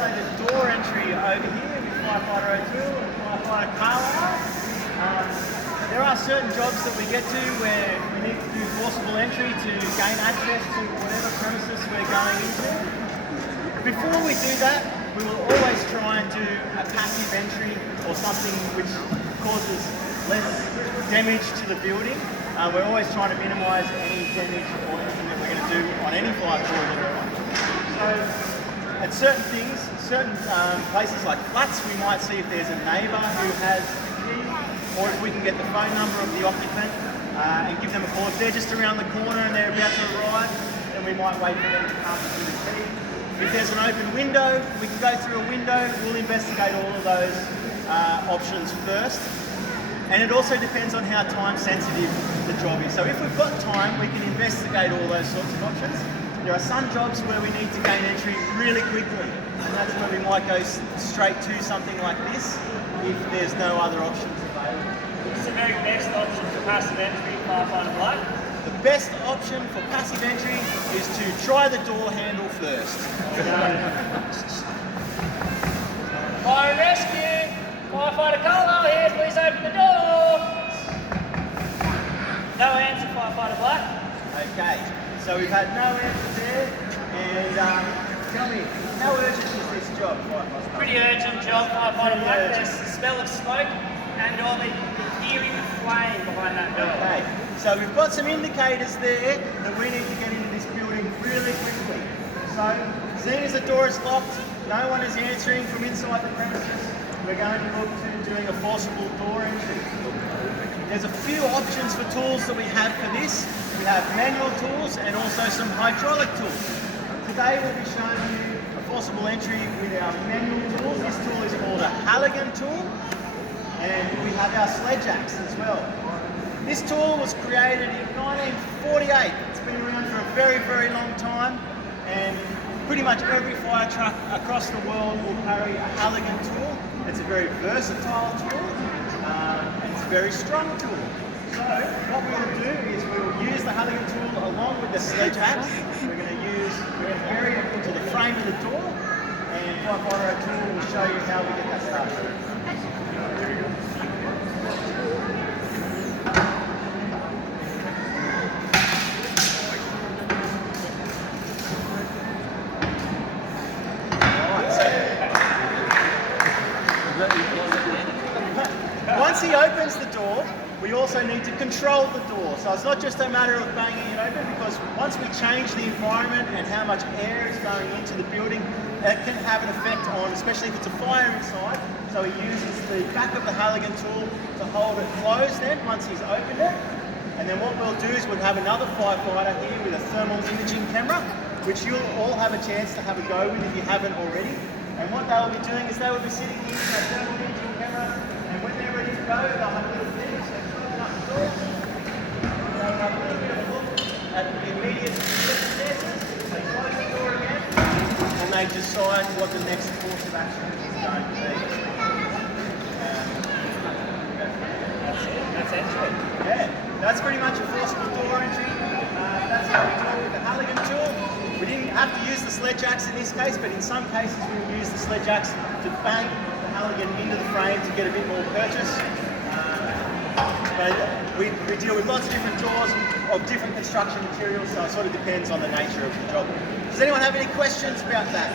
also the door entry over here with Firefighter O'Toole and Firefighter Carlisle. There are certain jobs that we get to where we need to do forcible entry to gain access to whatever premises we're going into. Before we do that, we will always try and do a passive entry or something which causes less damage to the building. We're always trying to minimise any damage or anything that we're going to do on any fire floor that we're on. So at certain things, certain places like flats, we might see if there's a neighbour who has a key, or if we can get the phone number of the occupant and give them a call. If they're just around the corner and they're about to arrive, then we might wait for them to come with the key. If there's an open window, we can go through a window. We'll investigate all of those options first. And it also depends on how time sensitive the job is. So if we've got time, we can investigate all those sorts of options. There are some jobs where we need to gain entry really quickly, and that's where we might go straight to something like this if there's no other options available. What's the very best option for passive entry, Firefighter Blake? The best option for passive entry is to try the door handle first. Fire and rescue! Firefighter Carlisle here, please open the door! No answer, Firefighter Blake. Okay, so we've had no answer there, and tell me, how urgent is this job? Pretty urgent job, Firefighter Blake. There's the smell of smoke and all the hearing the flame behind that door. Okay, so we've got some indicators there that we need to get into this building really quickly. So, seeing as the door is locked, no one is answering from inside the premises, we're going to look to doing a forcible door entry. There's a few options for tools that we have for this. We have manual tools and also some hydraulic tools. Today we'll be showing you a forcible entry with our manual tools. This tool is called a Halligan tool, and we have our sledge axe as well. This tool was created in 1948. It's been around for a very, very long time, and pretty much every fire truck across the world will carry a Halligan tool. It's a very versatile tool, and it's a very strong tool. So what we will do is we will use the Halligan tool along with the sledge axe. We're going to bury it into the frame of the door, and Firefighter O'Toole will show you how we get that started. Once he opens the door, we also need to control the door. So it's not just a matter of banging it open, because once we change the environment and how much air is going into the building, that can have an effect on, especially if it's a fire inside. So he uses the back of the Halligan tool to hold it closed then, once he's opened it. And then what we'll do is we'll have another firefighter here with a thermal imaging camera, which you'll all have a chance to have a go with if you haven't already. And what they'll be doing is they will be sitting here with that thermal imaging camera, and when they're ready to go, they'll have a little thing, so open up the door. They'll have a little bit of a look at the immediate circumstances. They close the door again, and they decide what the next course of action is going to be. That's entry. Yeah, that's pretty much a forcible door entry. That's how we do it with the Halligan tool. We didn't have to use the sledge axe in this case, but in some cases we'll use the sledge axe to bang the Halligan into the frame to get a bit more purchase. But we deal with lots of different doors of different construction materials, so it sort of depends on the nature of the job. Does anyone have any questions about that?